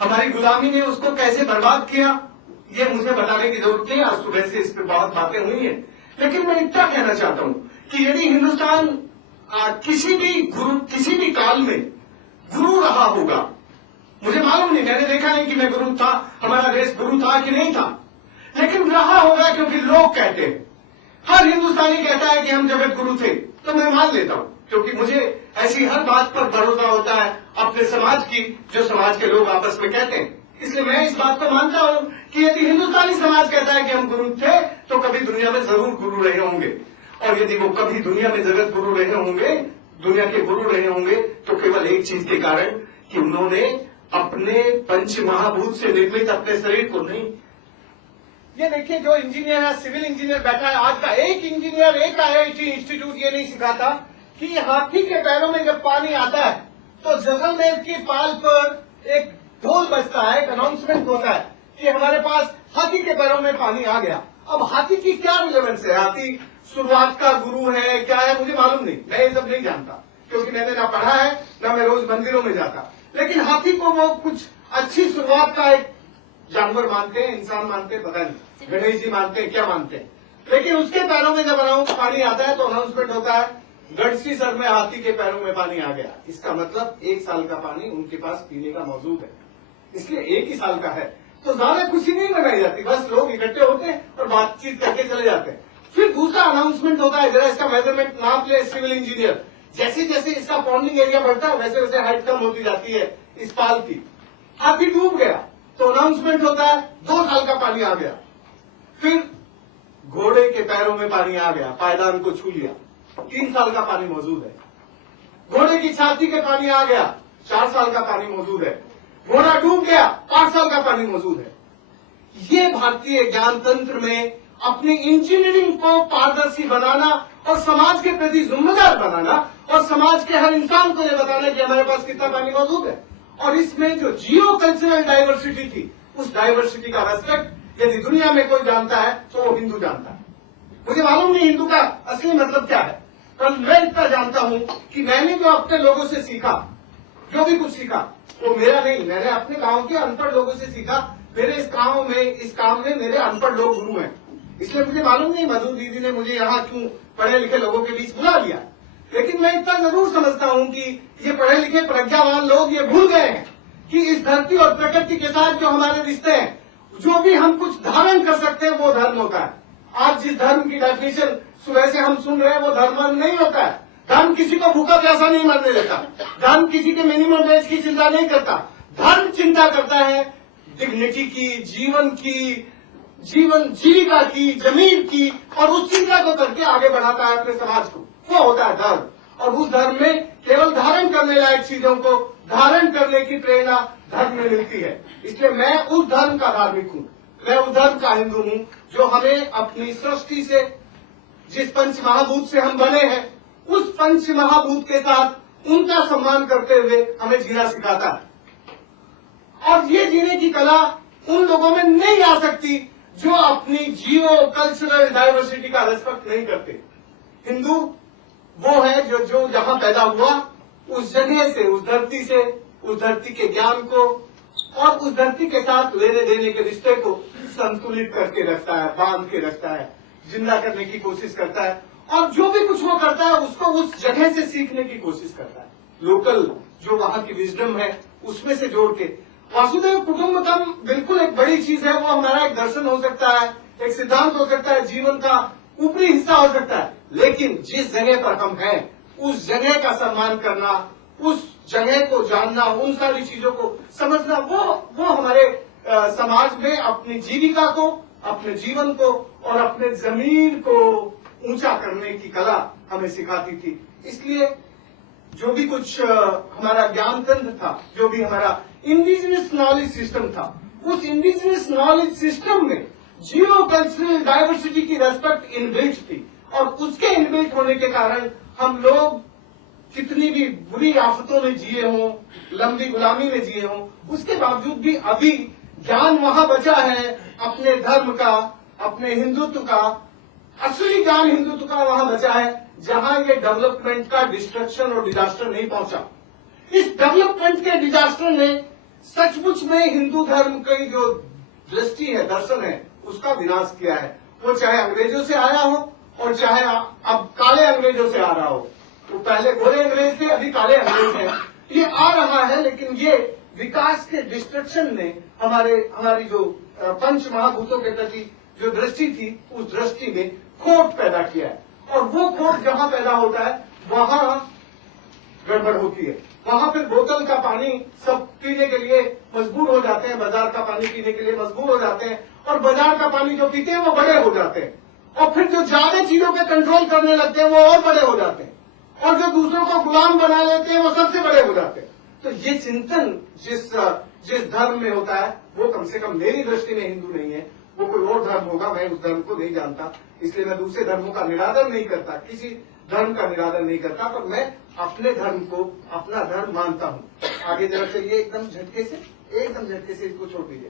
हमारी गुलामी ने उसको कैसे बर्बाद किया, ये मुझे बताने की जरूरत नहीं। आज सुबह से इस पर बहुत बातें हुई हैं, लेकिन मैं इतना कहना चाहता हूं कि यदि हिंदुस्तान किसी भी काल में गुरु रहा होगा, मुझे मालूम नहीं, मैंने देखा नहीं कि मैं गुरु था, हमारा देश गुरु था कि नहीं था, लेकिन रहा होगा क्योंकि लोग कहते हैं। हर हिंदुस्तानी कहता है कि हम जगत गुरु थे, तो मैं मान लेता हूं, क्योंकि मुझे ऐसी हर बात पर भरोसा होता है अपने समाज की, जो समाज के लोग आपस में कहते हैं। इसलिए मैं इस बात को मानता हूं कि यदि हिंदुस्तानी समाज कहता है कि हम गुरु थे, तो कभी दुनिया में जरूर गुरु रहे होंगे। और यदि वो कभी दुनिया में जगत गुरु रहे होंगे, दुनिया के गुरु रहे होंगे, तो केवल एक चीज के कारण कि उन्होंने अपने पंच महाभूत से निर्मित अपने शरीर को नहीं। ये देखिए, जो इंजीनियर है, सिविल इंजीनियर बैठा है, आज का एक इंजीनियर, एक IIT इंस्टीट्यूट ये नहीं सिखाता कि हाथी के पैरों में जब पानी आता है तो जैसलमेर के पाल पर एक ढोल बजता है, एक अनाउंसमेंट होता है कि हमारे पास हाथी के पैरों में पानी आ गया। अब हाथी की क्या रिलेवेंस है? हाथी शुरुआत का गुरु है, क्या है, मुझे मालूम नहीं, मैं ये सब नहीं जानता, क्योंकि मैंने ना पढ़ा है ना मैं रोज मंदिरों में जाता। लेकिन हाथी को वो कुछ अच्छी शुरुआत का एक जानवर मानते हैं, इंसान मानते हैं, पता नहीं गणेश जी मानते हैं, क्या मानते हैं। लेकिन उसके पैरों में जब पानी आता है तो अनाउंसमेंट होता है, गढ़सी सर में हाथी के पैरों में पानी आ गया। इसका मतलब 1 साल का पानी उनके पास पीने का मौजूद है, इसलिए 1 ही साल का है। तो ज्यादा खुशी नहीं मनाई जाती, बस लोग इकट्ठे होते हैं और बातचीत करके चले जाते हैं। फिर दूसरा अनाउंसमेंट होता है, जरा इसका मेजरमेंट नाप ले सिविल इंजीनियर। जैसे जैसे इसका पॉन्डिंग एरिया बढ़ता है वैसे वैसे हाइट कम होती जाती है इस पाल की। हाथी डूब गया तो अनाउंसमेंट होता है 2 साल का पानी आ गया। फिर घोड़े के पैरों में पानी आ गया, पायदान को छू लिया, 3 साल का पानी मौजूद है। घोड़े की छाती के पानी आ गया, 4 साल का पानी मौजूद है। घोड़ा डूब गया, 5 साल का पानी मौजूद है। ये भारतीय ज्ञान तंत्र में अपनी इंजीनियरिंग को पारदर्शी बनाना और समाज के प्रति जिम्मेदार बनाना और समाज के हर इंसान को यह बताना कि हमारे पास कितना पानी मौजूद है। और इसमें जो जियो कल्चरल डाइवर्सिटी थी, उस डाइवर्सिटी का रेस्पेक्ट यदि दुनिया में कोई जानता है तो वो हिंदू जानता है। मुझे मालूम नहीं हिंदू का असली मतलब क्या है, पर मैं इतना जानता हूं कि मैंने जो अपने लोगों से सीखा, जो भी कुछ सीखा वो मेरा नहीं, मैंने अपने गांव के अनपढ़ लोगों से सीखा। मेरे इस काम में मेरे अनपढ़ लोग गुरु हैं, इसलिए मुझे मालूम नहीं मधु दीदी ने मुझे यहाँ क्यों पढ़े लिखे लोगों के बीच बुला लिया। लेकिन मैं इतना जरूर समझता हूं कि ये पढ़े लिखे प्रज्ञावान लोग ये भूल गए हैं कि इस धरती और प्रकृति के साथ जो हमारे रिश्ते हैं, जो भी हम कुछ धारण कर सकते हैं वो धर्म होता है। आज जिस धर्म की डेफिनेशन सुबह से हम सुन रहे हैं वो धर्म नहीं होता है। धर्म किसी को भूखा प्यासा नहीं मरने देता, धर्म किसी के मिनिमम वेज की चिंता नहीं करता। धर्म चिंता करता है डिग्निटी की, जीविका की, जमीन की, और उस चिंता को करके आगे बढ़ाता है अपने समाज को, वो होता है धर्म। और उस धर्म में केवल धारण करने लायक चीजों को धारण करने की प्रेरणा धर्म में मिलती है। इसलिए मैं उस धर्म का धार्मिक हूं, मैं उस धर्म का हिंदू हूं जो हमें अपनी सृष्टि से, जिस पंच महाभूत से हम बने हैं, उस पंच महाभूत के साथ उनका सम्मान करते हुए हमें जीना सिखाता है। और ये जीने की कला उन लोगों में नहीं आ सकती जो अपनी जियो कल्चरल डाइवर्सिटी का रेस्पेक्ट नहीं करते। हिंदू वो है जो जहां पैदा हुआ, उस जगह से, उस धरती के ज्ञान को और उस धरती के साथ लेने देने के रिश्ते को संतुलित करके रखता है, बांध के रखता है, जिंदा करने की कोशिश करता है। और जो भी कुछ वो करता है उसको उस जगह से सीखने की कोशिश करता है, लोकल जो वहां की विजडम है उसमें से जोड़ के। वासुदेव कुटुंबकम बिल्कुल एक बड़ी चीज है, वो हमारा एक दर्शन हो सकता है, एक सिद्धांत हो सकता है, जीवन का ऊपरी हिस्सा हो सकता है। लेकिन जिस जगह पर हम हैं उस जगह का सम्मान करना, उस जगह को जानना, उन सारी चीजों को समझना, वो हमारे समाज में अपनी जीविका को, अपने जीवन को और अपने जमीन को ऊंचा करने की कला हमें सिखाती थी। इसलिए जो भी कुछ हमारा ज्ञान तंत्र था, जो भी हमारा इंडिजिनस नॉलेज सिस्टम था, उस इंडिजिनस नॉलेज सिस्टम में जियो कल्चरल डाइवर्सिटी की रेस्पेक्ट इनबिल्ट थी। और उसके इनबिल्ट होने के कारण हम लोग कितनी भी बुरी आफतों में जिए हों, लंबी गुलामी में जिए हों, उसके बावजूद भी अभी ज्ञान वहां बचा है अपने धर्म का, अपने हिंदुत्व का, असली ज्ञान हिंदुत्व का वहां बचा है जहां ये डेवलपमेंट का डिस्ट्रक्शन और डिजास्टर नहीं पहुंचा। इस डेवलपमेंट के डिजास्टर ने सचमुच में हिंदू धर्म की जो दृष्टि है, दर्शन है, उसका विनाश किया है। वो चाहे अंग्रेजों से आया हो और चाहे अब काले अंग्रेजों से आ रहा हो। तो पहले गोरे अंग्रेज थे, अभी काले अंग्रेज हैं। ये आ रहा है, लेकिन ये विकास के डिस्ट्रक्शन ने हमारी जो पंच महाभूतों के प्रति जो दृष्टि थी, उस दृष्टि में खोट पैदा किया है। और वो खोट जहां पैदा होता है वहां गड़बड़ होती है। वहां फिर बोतल का पानी सब पीने के लिए मजबूर हो जाते हैं, बाजार का पानी पीने के लिए मजबूर हो जाते हैं, और बाजार का पानी जो पीते हैं वो बड़े हो जाते हैं, और फिर जो ज्यादा चीजों पे कंट्रोल करने लगते हैं वो और बड़े हो जाते हैं, और जो दूसरों को गुलाम बना लेते हैं वो सबसे बड़े हो जाते हैं। तो ये चिंतन जिस धर्म में होता है वो कम से कम मेरी दृष्टि में हिंदू नहीं है, वो कोई और धर्म होगा। मैं उस धर्म को नहीं जानता, इसलिए मैं दूसरे धर्मों का निरादर नहीं करता, किसी धर्म का निरादर नहीं करता, पर मैं अपने धर्म को अपना धर्म मानता हूँ। आगे जरा चलिए, एकदम झटके से इसको छोड़ दीजिए।